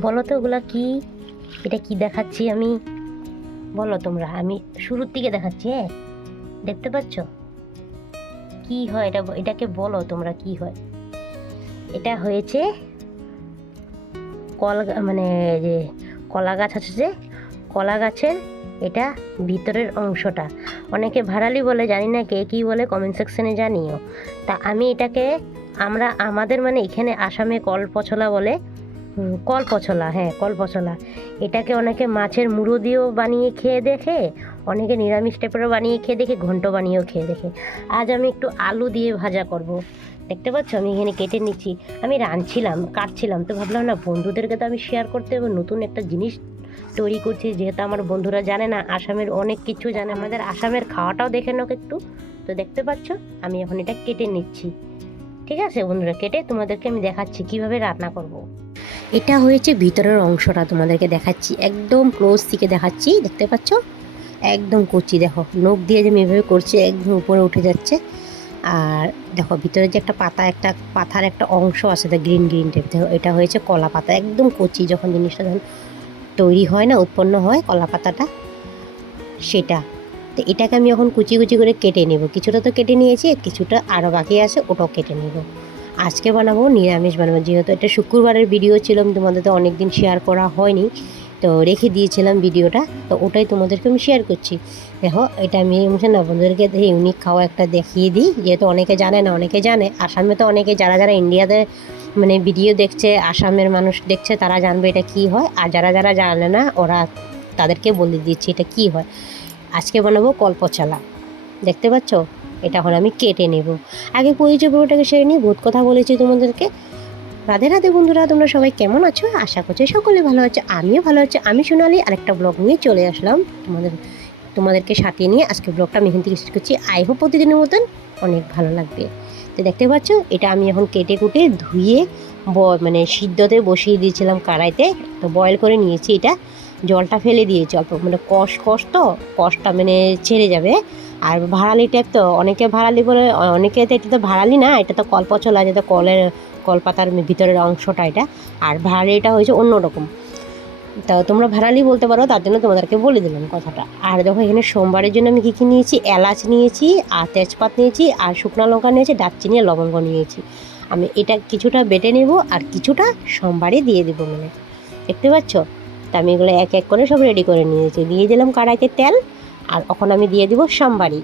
বলো তো ওগুলা কি? এটা কি দেখাচ্ছি আমি? বলো তোমরা, আমি শুরুর দিকে দেখাচ্ছি হ্যাঁ? দেখতে পাচ্ছ? কি হয় এটা এটাকে বলো তোমরা কি হয়? এটা হয়েছে কল মানে যে কলা গাছ আছে যে, কলা গাছের এটা ভিতরের অংশটা। অনেকে ভাড়ালি বলে, জানি না কে কী বলে কমেন্ট সেকশনে জানিও। তা আমি এটাকে আমরা, আমাদের মানে এখানে আসামে কল পছলা বলে কল পছলা হ্যাঁ কল পছলা এটাকে অনেকে মাছের মুড়ো দিয়েও বানিয়ে খেয়ে দেখে, অনেকে নিরামিষ টাইপেরও বানিয়ে খেয়ে দেখে, ঘন্ট বানিয়েও খেয়ে দেখে। আজ আমি একটু আলু দিয়ে ভাজা করব। দেখতে পাচ্ছ? আমি এখানে কেটে নিচ্ছি। আমি রাঁধছিলাম, কাটছিলাম, তো ভাবলাম না বন্ধুদেরকে তো আমি শেয়ার করতে হবে। নতুন একটা জিনিস তৈরি করছি, যেহেতু আমার বন্ধুরা জানে না, আসামের অনেক কিছু জানে। আমাদের আসামের খাওয়াটাও দেখে নাও একটু। তো দেখতে পাচ্ছ? আমি এখন এটা কেটে নিচ্ছি। ঠিক আছে বন্ধুরা? কেটে তোমাদেরকে আমি দেখাচ্ছি কীভাবে রান্না করব। এটা হয়েছে ভিতরের অংশটা তোমাদেরকে দেখাচ্ছি। একদম ক্লোজ থেকে দেখাচ্ছি, দেখতে পাচ্ছ? একদম কচি দেখো, নখ দিয়ে যে আমি এভাবে করছি, একদম উপরে উঠে যাচ্ছে। আর দেখো, ভিতরে যে একটা পাতা, একটা পাতার একটা অংশ আছে তা গ্রিন গ্রিন টাইপ দেখো, এটা হয়েছে কলা পাতা। একদম কচি যখন জিনিসটা যখন তৈরি হয় না, উৎপন্ন হয় কলা পাতাটা, সেটা। তো এটাকে আমি এখন কুচি কুচি করে কেটে নেব। কিছুটা তো কেটে নিয়েছি, কিছুটা আরও বাকি আছে, ওটাও কেটে নেব। আজকে বানাবো, নিরামিষ বানাবো। যেহেতু এটা শুক্রবারের ভিডিও ছিল, তোমাদের তো অনেক দিন শেয়ার করা হয়নি, তো রেখে দিয়েছিলাম ভিডিওটা তো ওটাই তোমাদেরকে আমি শেয়ার করছি। দেখো, এটা আমি না, বন্ধুদেরকে ইউনিক খাওয়া একটা দেখিয়ে দিই। যেহেতু অনেকে জানে না, অনেকে জানে। আসামে তো অনেকে যারা যারা ইন্ডিয়াতে মানে ভিডিও দেখছে, আসামের মানুষ দেখছে, তারা জানবে এটা কি হয়। আর যারা যারা জানে না, ওরা তাদেরকে বলে দিচ্ছি এটা কি হয়। আজকে বানাবো কল্পচালা। দেখতে পাচ্ছ? এটা এখন আমি কেটে নেব। আগে পরিচয় পুরোটাকে সেরে নিয়ে বহুত কথা বলেছি তোমাদেরকে। রাধে রাধে বন্ধুরা, তোমরা সবাই কেমন আছো? আশা করছি সকলে ভালো আছো, আমিও ভালো আছি। আমি সোনালি, আরেকটা ব্লগ নিয়ে চলে আসলাম। তোমাদের, তোমাদেরকে সাথে নিয়ে আজকে ব্লগটা আমি এখান থেকে শেষ করছি। আই হোপ প্রতিদিনের মতন অনেক ভালো লাগবে। তো দেখতে পাচ্ছ, এটা আমি এখন কেটে কুটে ধুয়ে ব- মানে সিদ্ধতে বসিয়ে দিয়েছিলাম কড়াইতে। তো বয়েল করে নিয়েছি এটা। জলটা ফেলে দিয়েছি, অল্প মানে কষ কষ তো? কষটা মানে ছেড়ে যাবে। আর ভাড়ালি টাইপ তো, অনেকে ভাড়ালি বলে অনেকে তো এটা তো ভাড়ালি না, এটা তো কলপচলা যেটা কলের, কলপাতার ভিতরের অংশটা এটা। আর ভাড়ালিটা হয়েছে অন্যরকম তা তোমরা ভাড়ালি বলতে পারো, তার জন্য তোমাদেরকে বলে দিলাম কথাটা। আর দেখো, এখানে সোমবারের জন্য আমি কী কী নিয়েছি? এলাচ নিয়েছি, আর তেজপাত নিয়েছি, আর শুকনো লঙ্কা নিয়েছি, দারচিনি আর লবঙ্গ নিয়েছি। আমি এটা কিছুটা বেটে নেব, আর কিছুটা সোমবারে দিয়ে দেবো মানে। দেখতে পাচ্ছ? তা আমি এগুলো এক এক করে সব রেডি করে নিয়েছি। দিয়ে দিলাম কড়াইতে তেল, আর এখন আমি দিয়ে দিব সোমবারি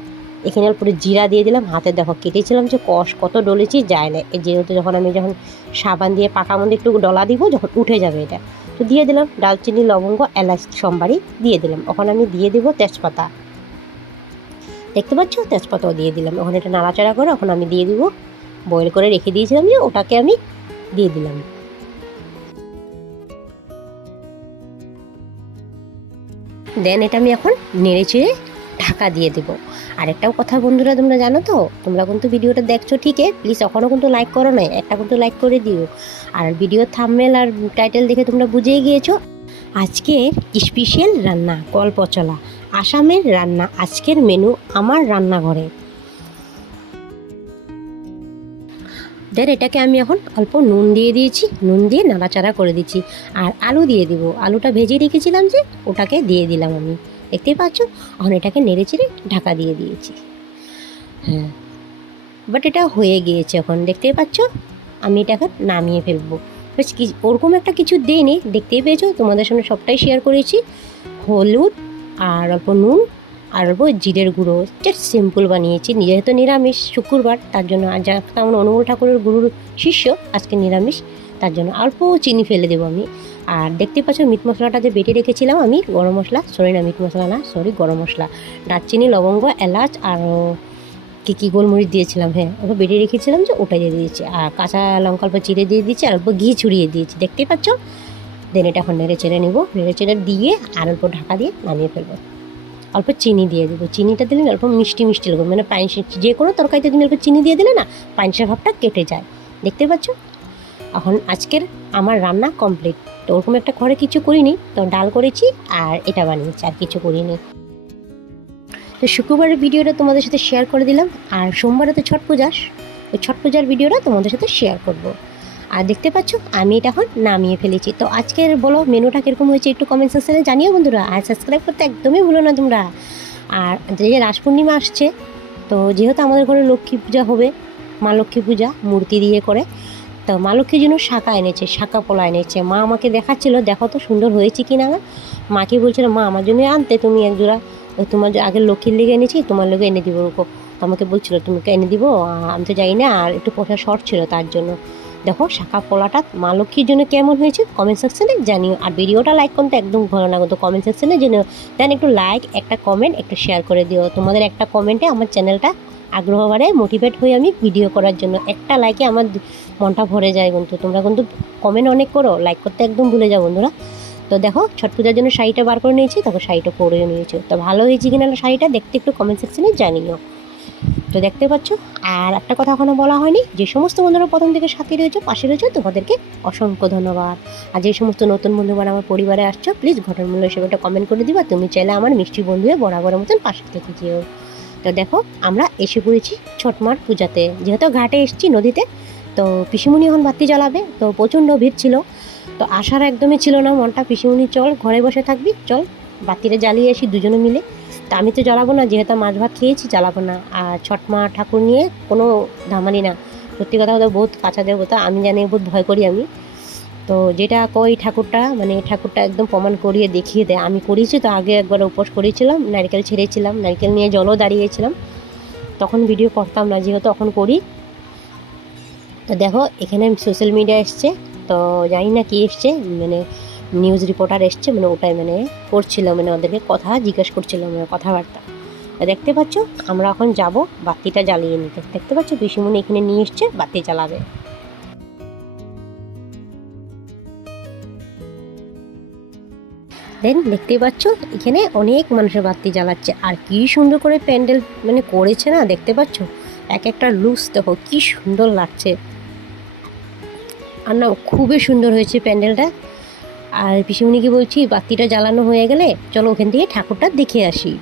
এখানে একটু জিরা দিয়ে দিলাম। হাতে দেখো কেটেছিলাম যে কষ কত ডলেছি, যায় না। যেহেতু যখন আমি যখন সাবান দিয়ে পাকা মধ্যে একটু ডলা দিব, যখন উঠে যাবে এটা। তো দিয়ে দিলাম ডালচিনি, লবঙ্গ, এলাচ সোমবারি দিয়ে দিলাম। ওখন আমি দিয়ে দিব তেজপাতা। দেখতে পাচ্ছ? তেজপাতাও দিয়ে দিলাম। ওখানে এটা নাড়াচাড়া করে এখন আমি দিয়ে দিব। বয়েল করে রেখে দিয়েছিলাম যে ওটাকে আমি দিয়ে দিলাম। দেন এটা আমি এখন নেড়ে চেড়ে ঢাকা দিয়ে দেবো। আরেকটাও কথা বন্ধুরা, তোমরা জানো তো? তোমরা কিন্তু ভিডিওটা দেখছ ঠিকই প্লিজ এখনও কিন্তু লাইক করো না একটা কিন্তু লাইক করে দিও। আর ভিডিও থামমেল আর টাইটেল দেখে তোমরা বুঝেই গিয়েছো? আজকের স্পেশাল রান্না কলপচলা আসামের রান্না, আজকের মেনু আমার রান্নাঘরে। দেন এটাকে আমি এখন অল্প নুন দিয়ে দিয়েছি। নুন দিয়ে নাড়াচাড়া করে দিচ্ছি। আর আলু দিয়ে দিব। আলুটা ভেজে রেখেছিলাম যে ওটাকে দিয়ে দিলাম আমি। দেখতেই পাচ্ছ? এখন এটাকে নেড়ে চেড়ে ঢাকা দিয়ে দিয়েছি। হ্যাঁ। বাট এটা হয়ে গিয়েছে এখন। দেখতেই পাচ্ছ? আমি এটাকে নামিয়ে ফেলব। বেশ কি ওরকম একটা কিছু দিইনি। দেখতেই পেয়েছ? তোমাদের সঙ্গে সবটাই শেয়ার করেছি। হলুদ আর অল্প নুন। আর অল্প জিরের গুঁড়ো। জাস্ট সিম্পল বানিয়েছি। যেহেতু নিরামিষ, শুক্রবার, তার জন্য যা তেমন অনুকূল ঠাকুরের গুরুর শিষ্য, আজকে নিরামিষ, তার জন্য অল্প চিনি ফেলে দেবো আমি। আর দেখতে পাচ্ছ মিট মশলাটা যে বেটে রেখেছিলাম আমি, গরম মশলা। সরি না, মিট মশলা না সরি গরম মশলা। দারচিনি, লবঙ্গ, এলাচ আর কী কী গোলমরিচ দিয়েছিলাম হ্যাঁ ওটা বেটে রেখেছিলাম যে ওটা দিয়ে দিয়েছি। আর কাঁচা লঙ্কা অল্প চিড়ে দিয়ে দিয়েছি আর অল্প ঘি ছড়িয়ে দিয়েছি। দেখতেই পাচ্ছ? দেন এটা এখন নেড়ে চেড়ে নেব। নেড়ে চেড়ে দিয়ে আর অল্প ঢাকা দিয়ে নামিয়ে ফেলব। অল্প চিনি দিয়ে দেবো। চিনিটা দিলে অল্প মিষ্টি মিষ্টি লাগবে। মানে পাইনসে যে কোনো তরকারিতে দিলে অল্প চিনি দিয়ে দিলে না পাইনসের ভাবটা কেটে যায়। দেখতে পাচ্ছ? এখন আজকের আমার রান্না কমপ্লিট। তো ওরকম একটা ঘরে কিছু করিনি, তো ডাল করেছি আর এটা বানিয়েছি, আর কিছু করিনি। তো শুক্রবারের ভিডিওটা তোমাদের সাথে শেয়ার করে দিলাম, আর সোমবারে তো ছট পূজা ওই ছট পূজার ভিডিওটা তোমাদের সাথে শেয়ার করব। আর দেখতে পাচ্ছ, আমি এটা এখন নামিয়ে ফেলেছি। তো আজকের বলো, মেনুটা কীরকম হয়েছে একটু কমেন্ট সেকশনে জানিও বন্ধুরা, আর সাবস্ক্রাইব করতে একদমই ভুলো না তোমরা। আর যে রাস পূর্ণিমা আসছে, তো যেহেতু আমাদের ঘরে লক্ষ্মী পূজা হবে, মা লক্ষ্মী পূজা মূর্তি দিয়ে করে, তো মা লক্ষ্মীর জন্য শাঁখা এনেছে শাঁকা পোলা এনেছে। মা আমাকে দেখাচ্ছিল, দেখো তো সুন্দর হয়েছে কি না? মাকে বলছিল, মা, আমার জন্য আনতে তুমি একজোড়া তোমার যে আগের লক্ষ্মীর লেগে এনেছি, তোমার লোকে এনে দিব ওরকম। আমাকে বলছিল তোমাকে এনে দিব? আমি তো যাই না। আর একটু পয়সা শর্ট ছিল তার জন্য। দেখো, শাখা পোলাটা মা লক্ষ্মীর জন্য কেমন হয়েছে? কমেন্ট সেকশনে জানিও। আর ভিডিওটা লাইক করতে একদম ভালো না কিন্তু কমেন্ট সেকশনে জেনে দেন একটু লাইক একটা কমেন্ট একটু শেয়ার করে দিও। তোমাদের একটা কমেন্টে আমার চ্যানেলটা আগ্রহ বাড়ে মোটিভেট হই আমি ভিডিও করার জন্য। একটা লাইকে আমার মনটা ভরে যায় কিন্তু তোমরা কিন্তু কমেন্ট অনেক করো লাইক করতে একদম ভুলে যাও বন্ধুরা। তো দেখো, ছট পূজার জন্য শাড়িটা বার করে নিয়েছি তখন শাড়িটা পরেও নিয়েছি। তো ভালো হয়েছে কিনা শাড়িটা, দেখতে একটু কমেন্ট সেকশনে জানিও। তো দেখতে পাচ্ছ? আর একটা কথা এখনও বলা হয়নি, যে সমস্ত বন্ধুরা প্রথম থেকে সাথে রয়েছে, পাশে রয়েছে, তোমাদেরকে অসংখ্য ধন্যবাদ। আর যে সমস্ত নতুন বন্ধুবার আমার পরিবারে আসছো প্লিজ ঘটনামূল্য হিসেবে একটা কমেন্ট করে দিবা, তুমি চাইলে আমার মিষ্টি বন্ধু হয়ে বরাবরের মতন পাশে থেকে যেও। তো দেখো, আমরা এসে পড়েছি ছটমার পূজাতে। যেহেতু ঘাটে এসেছি নদীতে, তো পিসিমণি এখন বাতি জ্বালাবে, তো প্রচণ্ড ভিড় ছিল। তো আসার একদমই ছিল না, মনটা পিসিমুনি চল ঘরে বসে থাকবি, চল। বাতিটা জ্বালিয়ে আসি দুজনে মিলে। তা আমি তো জ্বালাবো না, যেহেতু মাছ ভাত খেয়েছি, জ্বালাবো না। আর ছটমা ঠাকুর নিয়ে কোনো ধামালি না। সত্যি কথা বলতে বহুত কাঁচা দেবতা, আমি জানি বহুত ভয় করি আমি। তো যেটা কই ঠাকুরটা মানে ঠাকুরটা একদম প্রমাণ করিয়ে দেখিয়ে দেয়। আমি করিয়েছি তো আগে একবার উপোস করেছিলাম, নারকেল ছেড়েছিলাম, নারকেল নিয়ে জলও দাঁড়িয়েছিলাম। তখন ভিডিও করতাম না, যেহেতু তখন করি। তো দেখো, এখানে সোশ্যাল মিডিয়া এসছে। তো জানি না কি এসছে মানে নিউজ রিপোর্টার এসছে মানে ওটাই মানে করছিল মানে ওদেরকে কথা জিজ্ঞেস করছিল মানে কথাবার্তা। দেখতে পাচ্ছ, আমরা এখন যাব বাতিটা জ্বালিয়ে নিতে। দেখতে পাচ্ছ, পিসিমণি এখানে নিয়ে এসছে, বাতি জ্বালাবে। দেন দেখতেই পাচ্ছ, এখানে অনেক মানুষের বাতি জ্বালাচ্ছে। আর কি সুন্দর করে প্যান্ডেল মানে করেছে না, দেখতে পাচ্ছ? এক একটা লুকস, দেখো, কি সুন্দর লাগছে। আর না, খুবই সুন্দর হয়েছে প্যান্ডেলটা। আর পিসিমণিকে বলছি, বাতিটা জ্বালানো হয়ে গেলে চলো ওখান থেকে ঠাকুরটা দেখে আসি।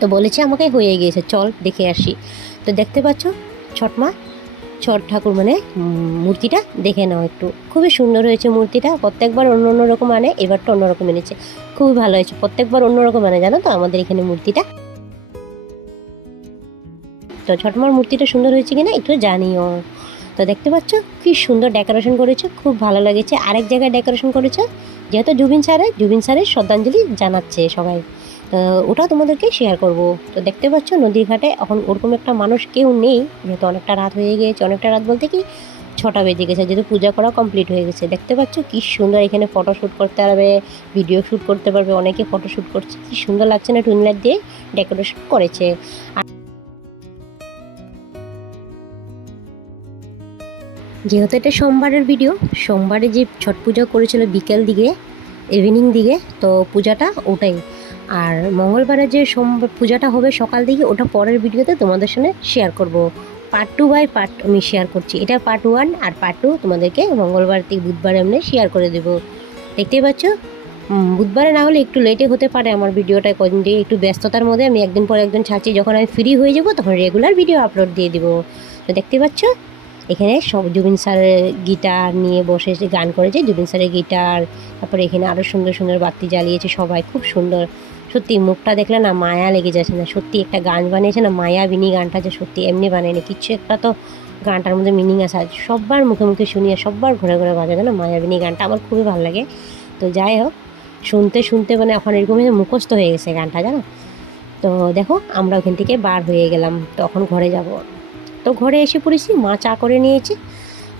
তো বলেছে, আমাকে হয়ে গিয়েছে, চল দেখে আসি। তো দেখতে পাচ্ছ ছটমা ছট ঠাকুর মানে মূর্তিটা দেখে নাও একটু। খুবই সুন্দর হয়েছে মূর্তিটা, প্রত্যেকবার অন্য অন্য রকম আনে, এবারটা অন্যরকম এনেছে। খুবই ভালো হয়েছে, প্রত্যেকবার অন্যরকম আনে, জানো তো, আমাদের এখানে মূর্তিটা। তো ছটমার মূর্তিটা সুন্দর হয়েছে কিনা একটু জানিও। তো দেখতে পাচ্ছ, কি সুন্দর ডেকোরেশন করেছে, খুব ভালো লেগেছে। আরেক জায়গায় ডেকোরেশন করেছে, যেহেতু জুবিন স্যারে, জুবিন স্যারের শ্রদ্ধাঞ্জলি জানাচ্ছে সবাই। তো ওটা তোমাদেরকে শেয়ার করব। তো দেখতে পাচ্ছ, নদীর ঘাটে এখন ওরকম একটা মানুষ কেউ নেই, যেহেতু অনেকটা রাত হয়ে গিয়েছে। অনেকটা রাত বলতে কি, ছটা বেজে গেছে, যেহেতু পূজা করা কমপ্লিট হয়ে গেছে। দেখতে পাচ্ছ, কি সুন্দর এখানে ফটো শ্যুট করতে পারবে ভিডিও শ্যুট করতে পারবে, অনেকে ফটো শ্যুট করছে। কি সুন্দর লাগছে না টুইন লাইট দিয়ে ডেকোরেশন করেছে। যেহেতু এটা সোমবারের ভিডিও সোমবারে যে ছট পূজা করেছিল বিকেল দিকে ইভিনিং দিকে, তো পূজাটা ওটাই। আর মঙ্গলবারে যে সোম, পূজাটা হবে সকাল দিকে, ওটা পরের ভিডিওতে তোমাদের সঙ্গে শেয়ার করব। পার্ট টু বাই পার্ট আমি শেয়ার করছি। এটা পার্ট ওয়ান আর পার্ট টু তোমাদেরকে মঙ্গলবার থেকে বুধবার এমনি শেয়ার করে দেবো। দেখতেই পাচ্ছ? বুধবারে না হলে একটু লেটে হতে পারে আমার ভিডিওটা কদিন দিয়ে একটু ব্যস্ততার মধ্যে আমি একদিন পর একদিন ছাড়ছি। যখন আমি ফ্রি হয়ে যাব, তখন রেগুলার ভিডিও আপলোড দিয়ে দিব। তো দেখতে পাচ্ছ? এখানে সব জুবিন স্যারের গিটার নিয়ে বসে গান করেছে, জুবিন স্যারের গিটার, তারপরে এখানে আরও সুন্দর সুন্দর বাতি জ্বালিয়েছে সবাই, খুব সুন্দর। সত্যি মুখটা দেখলে না মায়া লেগে যাচ্ছে না, সত্যি একটা গান বানিয়েছে না মায়া বিনি গানটা যে সত্যি এমনি বানায়নি, কিচ্ছু একটা তো গানটার মধ্যে মিনিং আছে। সব্বার মুখে মুখে শুনিয়ে সব্বার ঘুরে ঘুরে বাজাবে না মায়াবিনী গানটা আমার খুবই ভালো লাগে। তো যাই হোক, শুনতে শুনতে মানে এখন এরকমই মুখস্থ হয়ে গেছে গানটা, জানো? তো দেখো, আমরা ওখান থেকে বার হয়ে গেলাম, তখন ঘরে যাব। তো ঘরে এসে পড়েছি, মা চা করে নিয়েছে।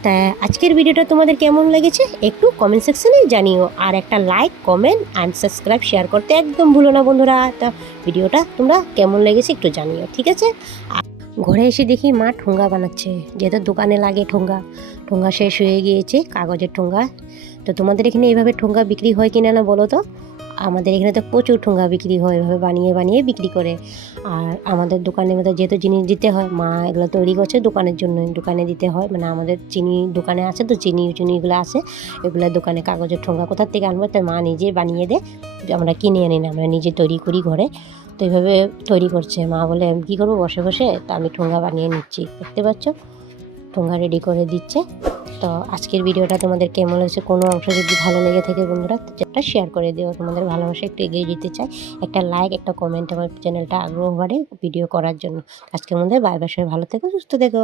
তা আজকের ভিডিওটা তোমাদের কেমন লেগেছে একটু কমেন্ট সেকশনে জানিও। আর একটা like comment and subscribe share করতে একদম ভুলো না বন্ধুরা। তা ভিডিওটা তোমরা কেমন লেগেছে একটু জানিও, ঠিক আছে? ঘরে এসে দেখি মা ঠোঙ্গা বানাচ্ছে, যেহেতু দোকানে লাগে ঠোঙ্গা ঠোঙ্গা শেষ হয়ে গিয়েছে, কাগজের ঠোঙ্গা তো তোমাদের এখানে এইভাবে ঠোঙ্গা বিক্রি হয় কিনা না বলো তো? আমাদের এখানে তো প্রচুর ঠোঙ্গা বিক্রি হয় এভাবে বানিয়ে বানিয়ে বিক্রি করে। আর আমাদের দোকানের মধ্যে যেহেতু জিনিস দিতে হয়, মা এগুলো তৈরি করছে দোকানের জন্য দোকানে দিতে হয় মানে আমাদের চিনি দোকানে আছে তো, চিনি, চিনিগুলো আছে। এগুলো দোকানে কাগজের ঠোঙ্গা কোথার থেকে আনব? তাই মা নিজে বানিয়ে দেয় আমরা কিনে আনি না আমরা নিজে তৈরি করি ঘরে। তো এইভাবে তৈরি করছে। মা বলে, আমি কী করব? বসে বসে? তা আমি ঠোঙ্গা বানিয়ে নিচ্ছি। দেখতে পাচ্ছ? ঠোঙ্গা রেডি করে দিচ্ছে। তো আজকের ভিডিওটা তোমাদের কেমন হয়েছে, কোনো অংশ যদি ভালো লেগে থাকে বন্ধুরা একটা শেয়ার করে দিও। তোমাদের ভালোবাসা একটু এগিয়ে দিতে চাই, একটা লাইক একটা কমেন্ট আমার চ্যানেলটা আগ্রহ বাড়ে ভিডিও করার জন্য। আজকের মধ্যে বাই বাই সবাই ভালো থেকো, সুস্থ থেকো।